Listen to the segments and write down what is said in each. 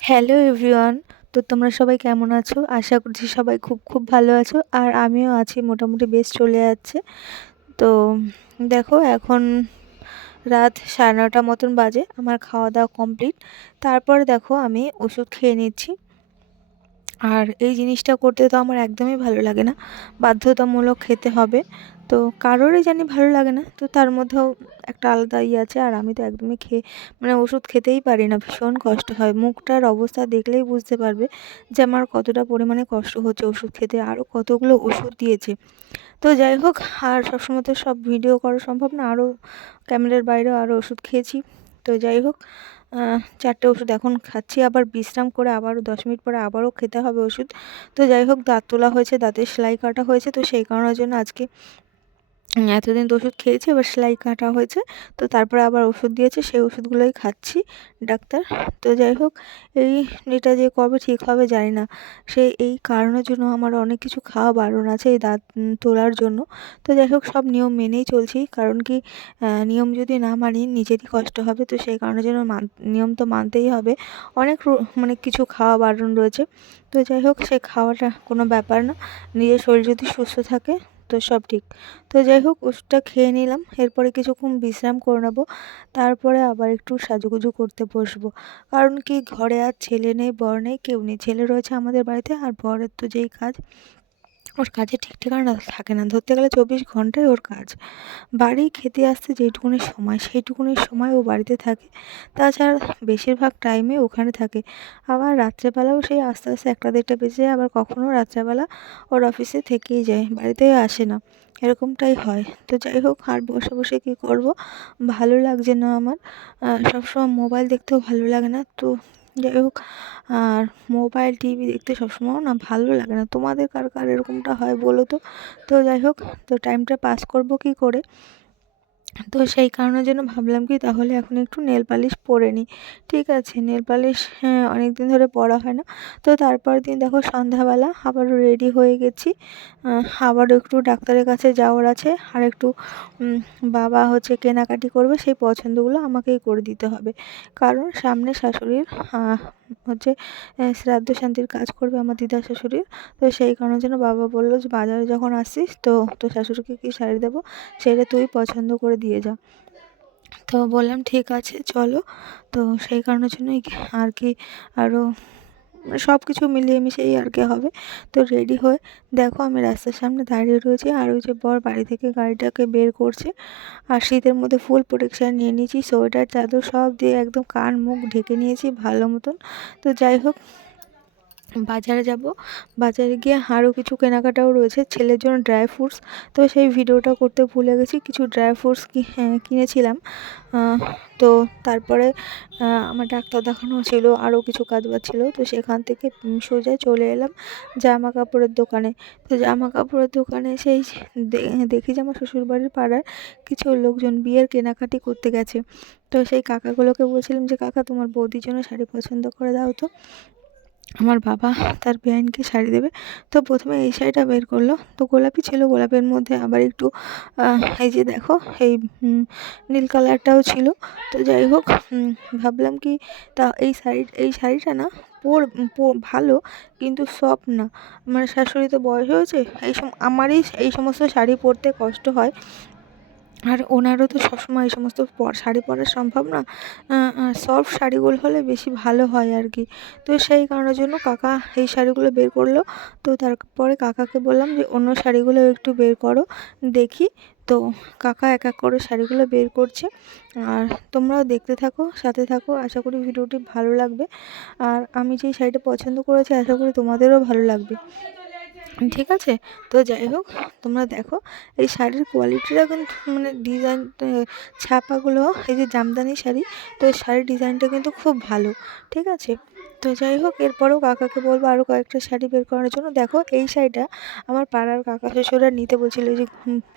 Hello everyone, তো তোমরা সবাই কেমন আছো? আশা করছি সবাই খুব খুব ভালো আছো, আর আমিও আছি, মোটামুটি বেশ চলে যাচ্ছে। তো দেখো, এখন রাত সাড়ে নটা মতন বাজে, আমার খাওয়া দাওয়া কমপ্লিট। তারপর দেখো, আমি ওষুধ খেয়ে নিচ্ছি। আর এই জিনিসটা করতে তো আমার একদমই ভালো লাগে না। বাধ্যতামূলক খেতে হবে। তো কারোরই জানি ভালো লাগে না। তো তার মধ্যেও একটা আলাদা ইয়ে আছে আর আমি তো একদমই খেয়ে মানে ওষুধ খেতেই পারি না। ভীষণ কষ্ট হয়। মুখটার অবস্থা দেখলেই বুঝতে পারবে যে আমার কতটা পরিমাণে কষ্ট হচ্ছে ওষুধ খেতে আরও কতগুলো ওষুধ দিয়েছে। তো যাই হোক, আর সবসময় তো সব ভিডিও করা সম্ভব না। আরও ক্যামেরার বাইরেও আরও ওষুধ খেয়েছি। তো যাই হোক চারটে ওষুধ এখন খাচ্ছি, আবার বিশ্রাম করে আবারও দশ মিনিট পরে আবারও খেতে হবে ওষুধ। তো যাই হোক, দাঁত তোলা হয়েছে, দাঁতের সেলাই কাটা হয়েছে, তো সেই কারণের জন্য আজকে এতদিন তো ওষুধ খেয়েছি, এবার সেলাই কাটা হয়েছে। তো তারপরে আবার ওষুধ দিয়েছে, সেই ওষুধগুলোই খাচ্ছি ডাক্তার। তো যাই হোক, এই এটা যে কবে ঠিক হবে জানি না। সে এই কারণের জন্য আমার অনেক কিছু খাওয়া বারণ আছে এই দাঁত তোলার জন্য। তো যাই হোক, সব নিয়ম মেনেই চলছি। কারণ কি নিয়ম যদি না মানি নিজেরই কষ্ট হবে। তো সেই কারণের জন্য নিয়ম তো মানতেই হবে। অনেক মানে কিছু খাওয়া বারণ রয়েছে। তো যাই হোক, সে খাওয়াটা কোনো ব্যাপার না। নিজের শরীর যদি সুস্থ থাকে তো সব ঠিক। তো যাই হোক, ওষুধটা খেয়ে নিলাম। এরপরে কিছুক্ষণ বিশ্রাম করে নেব। তারপরে আবার একটু সাজুগুজু করতে বসবো। কারণ কি, ঘরে আর ছেলে নেই, বর নেই, কেউ নেই। ছেলে রয়েছে আমাদের বাড়িতে, আর বরের তো যেই কাজ। ওর কাজে ঠিক ঠিকানা থাকে না। ধরতে গেলে চব্বিশ ঘন্টাই ওর কাজ। বাড়ি খেতে আসতে যেইটুকুনি সময়, সেইটুকুনি সময় ও বাড়িতে থাকে। তাছাড়া বেশিরভাগ টাইমে ওখানে থাকে। আবার রাত্রেবেলাও সেই আস্তে আস্তে একটা দেড়টা বেজে যায়, আবার কখনও রাত্রেবেলা ওর অফিসে থেকেই যায় বাড়িতে আসে না। এরকমটাই হয়। তো যাই হোক, আর বসে বসে কী করব? ভালো লাগছে না আমার। সবসময় মোবাইল দেখতেও ভালো লাগে না। তো যাই হোক, আর মোবাইল টিভি দেখতে সবসময় না ভালো লাগে না। তোমাদের কার কার এরকমটা হয় বলো তো? তো যাই হোক, তো টাইমটা পাস করব কী করে? তো সেই কারণের জন্য ভাবলাম কি তাহলে এখন একটু নেল পালিশ পরে নিই। ঠিক আছে, নেল পালিশ হ্যাঁ অনেক দিন ধরে পরা হয় না। তো তারপর দিন দেখো সন্ধ্যাবেলা আবারও রেডি হয়ে গেছি। আবারও একটু ডাক্তারের কাছে যাওয়ার আছে। আর একটু বাবা হচ্ছে কেনাকাটি করবে, সেই পছন্দগুলো আমাকেই করে দিতে হবে। কারণ সামনে শাশুড়ির হচ্ছে শ্রাদ্ধ শান্তির কাজ করবে আমার দিদা শাশুড়ির তো সেই কারণে যেন বাবা বলল যে, বাজারে যখন আসিস তো, তোর শাশুড়িকে কি শাড়ি দেবো? সেটা তুই পছন্দ করে দিয়ে যা। তো বললাম, ঠিক আছে, চলো। তো সেই কারণের জন্যই আর কি আরও সব কিছু মিলিয়ে মিশিয়েই আর কি হবে। তো রেডি হয়ে দেখো আমি রাস্তার সামনে দাঁড়িয়ে রয়েছি আর ওই যে বর বাড়ি থেকে গাড়িটাকে বের করছে। আর শীতের মধ্যে ফুল প্রোটেকশান নিয়ে নিয়েছি সোয়েটার চাদর সব দিয়ে একদম কান মুখ ঢেকে নিয়েছি ভালো মতন। তো যাই হোক বাজারে যাব। বাজারে গিয়ে আরও কিছু কেনাকাটাও রয়েছে ছেলের জন্য ড্রাই ফ্রুটস তো সেই ভিডিওটা করতে ভুলে গেছি কিছু ড্রাই ফ্রুটস হ্যাঁ, কিনেছিলাম। তো তারপরে আমার ডাক্তার দেখানো ছিল আরও কিছু কাজ ছিল। তো সেখান থেকে সোজা চলে এলাম জামা কাপড়ের দোকানে। তো জামা কাপড়ের দোকানে সেই দেখি যে আমার শ্বশুরবাড়ির পাড়ার কিছু লোকজন বিয়ের কেনাকাটি করতে গেছে। তো সেই কাকাগুলোকে বলছিলাম যে কাকা তোমার বৌদির জন্য শাড়ি পছন্দ করে দাও তো। আমার বাবা তার বেআইনকে শাড়ি দেবে। তো প্রথমে এই শাড়িটা বের করল। তো গোলাপি ছিল, গোলাপের মধ্যে আবার একটু এই যে দেখো, এই নীল কালারটাও ছিল। তো যাই হোক ভাবলাম কি তা এই শাড়ি, এই শাড়িটা না পর ভালো কিন্তু সফট না। আমার শাশুড়ি তো বয়স হয়েছে, এই সম, আমারই এই সমস্ত শাড়ি পরতে কষ্ট হয়। আর ওনারও তো সবসময় এই সমস্ত শাড়ি পরা সম্ভব না। সফট শাড়িগুলো হলে বেশি ভালো হয় আর কি। তো সেই কারণের জন্য কাকা এই শাড়িগুলো বের করল। তো তারপরে কাকাকে বললাম যে, অন্য শাড়িগুলো একটু বের করো, দেখি। তো কাকা এক এক করে শাড়িগুলো বের করছে। আর তোমরাও দেখতে থাকো, সাথে থাকো। আশা করি ভিডিওটি ভালো লাগবে। আর আমি যেই শাড়িটা পছন্দ করেছি, আশা করি তোমাদেরও ভালো লাগবে। ঠিক আছে? তো যাই হোক, তোমরা দেখো, এই শাড়ির কোয়ালিটিটা কিন্তু মানে ডিজাইন ছাপাগুলো, এই যে জামদানি শাড়ি, তো এই শাড়ির ডিজাইনটা কিন্তু খুব ভালো, ঠিক আছে? তো যাই হোক, এরপরেও কাকাকে বলব আরও কয়েকটা শাড়ি বের করার জন্য। দেখো, এই শাড়িটা আমার পাড়ার কাকা শ্বশুরা নিতে বলছিল যে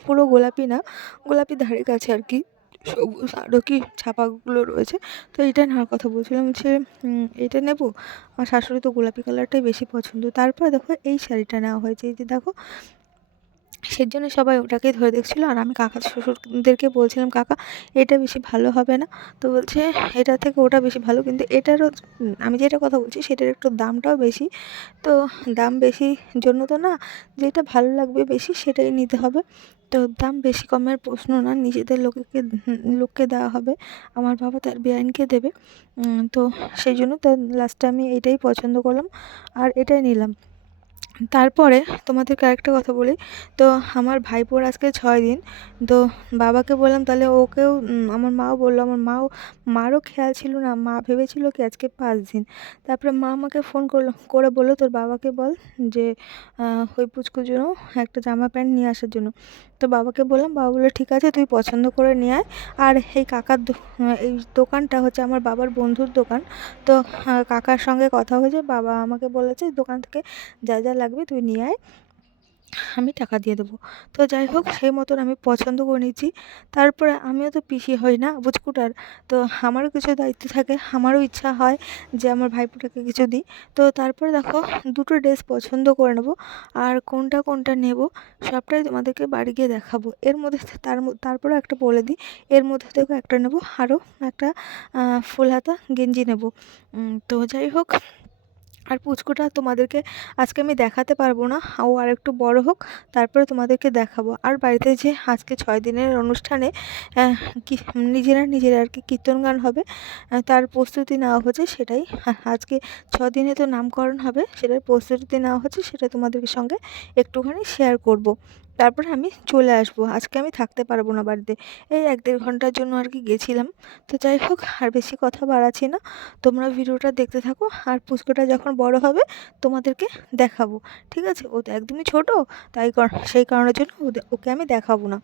পুরো গোলাপি না, গোলাপি ধারে কাছে আর কি। আরও কি ছাপাগুলো রয়েছে। তো এটা নেওয়ার কথা বলছিলাম যে এটা নেব? আমার শাশুড়ি তো গোলাপি কালারটাই বেশি পছন্দ। তারপর দেখো এই শাড়িটা নেওয়া হয়েছে। এই যে দেখো সেই জন্য সবাই ওটাকেই ধরে দেখছিলো। আর আমি কাকা শ্বশুরদেরকে বলছিলাম, কাকা, এটা বেশি ভালো হবে না। তো বলছে, এটা থেকে ওটা বেশি ভালো। কিন্তু এটারও আমি যেটা কথা বলছি, সেটার একটু দামটাও বেশি। তো দাম বেশি জন্য তো না, যেটা ভালো লাগবে বেশি, সেটাই নিতে হবে। তো দাম বেশি কমের প্রশ্ন না, নিজেদের লোককে লোককে দেওয়া হবে। আমার বাবা তার বেআইনকে দেবে। তো সেই জন্য তো লাস্টে আমি এটাই পছন্দ করলাম। আর এটাই নিলাম। তারপরে তোমাদেরকে আরেকটা কথা বলি। তো আমার ভাইপোর আজকে ছয় দিন। তো বাবাকে বললাম, তাহলে ওকেও আমার মাও বলল, আমার মাও, মারও খেয়াল ছিল না, মা ভেবেছিল কি আজকে পাঁচ দিন। তারপরে মা আমাকে ফোন করল, করে বলল, তোর বাবাকে বল যে ওই পুচকুর জন্য একটা জামা প্যান্ট নিয়ে আসার জন্য। তো বাবাকে বললাম, বাবা বলল, ঠিক আছে, তুই পছন্দ করে নিয়ে আয়। আর এই কাকার এই দোকানটা হচ্ছে আমার বাবার বন্ধুর দোকান। তো কাকার সঙ্গে কথা হয়েছে, বাবা আমাকে বলেছে দোকান থেকে যা যা লাগবে তুই নিয়ে আয়। আমি টাকা দিয়ে দেবো। তো যাই হোক, সেই মতন আমি পছন্দ করে নিয়েছি। তারপরে আমিও তো পিসি হই না বুঝকুটার। তো আমারও কিছু দায়িত্ব থাকে, আমারও ইচ্ছা হয় যে আমার ভাইপোটাকে কিছু দিই। তো তারপরে দেখো, দুটো ড্রেস পছন্দ করে নেব। আর কোনটা কোনটা নেব, সবটাই তোমাদেরকে বাড়ি গিয়ে দেখাবো। এর মধ্যে তার তারপরে একটা বলে দিই। এর মধ্যে থেকে একটা নেব আরও একটা ফুল হাতা গেঞ্জি নেব। তো যাই হোক আর পুচকুটা তোমাদেরকে আজকে আমি দেখাতে পারব না। ও আর একটু বড় হোক, তারপরে তোমাদেরকে দেখাবো। আর বাড়িতে যে আজকে ছয় দিনের অনুষ্ঠানে কি, নিজেরা নিজেরা আর কি কীর্তন গান হবে তার প্রস্তুতি নেওয়া হচ্ছে সেটাই। আজকে ছ দিনে তো নামকরণ হবে, সেটার প্রস্তুতি নেওয়া হচ্ছে, সেটা তোমাদের সঙ্গে একটুখানি শেয়ার করব। তারপরে আমি চলে আসব। আজকে আমি থাকতে পারব না বাড়িতে। এই এক দেড় ঘণ্টার জন্য আর কি গেছিলাম। তো যাই হোক, আর বেশি কথা বাড়াচ্ছি না। তোমরা ভিডিওটা দেখতে থাকো। আর পুষ্কটা যখন বড় হবে, তোমাদেরকে দেখাবো। ঠিক আছে? ও তো একদমই ছোটো, তাই সেই কারণের জন্য ওকে আমি দেখাবো না।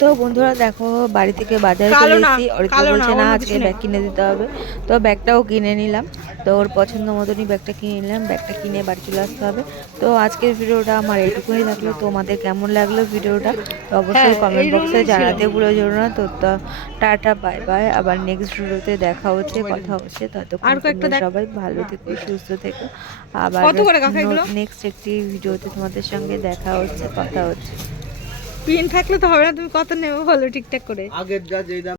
তো বন্ধুরা দেখো বাড়ি থেকে বাজারে চলে এসেছি। অরিত্র বলছে না আজকে ব্যাগ কিনে দিতে হবে। তো ব্যাগটাও কিনে নিলাম। তো ওর পছন্দ মতনই ব্যাগটা কিনে নিলাম। ব্যাগটা কিনে বাড়ি চলে আসতে হবে। তো আজকের ভিডিওটা আমার এটুকুই থাকল তোমাদের কেমন লাগল ভিডিওটা? তো অবশ্যই হ্যাঁ, কমেন্ট বক্সে জানাতে ভুলে যেও না। তো টাটা বাই বাই আবার নেক্সট ভিডিওতে দেখা হচ্ছে কথা হচ্ছে। ততক্ষণ। সবাই ভালো থেকো সুস্থ থেকো। আবার? নেক্সট একটি ভিডিওতে তোমাদের সঙ্গে দেখা হচ্ছে কথা হচ্ছে। পিন থাকলে তো হবে না, তুমি কত নেবে বলো ঠিকঠাক করে? আগের যা যে দাম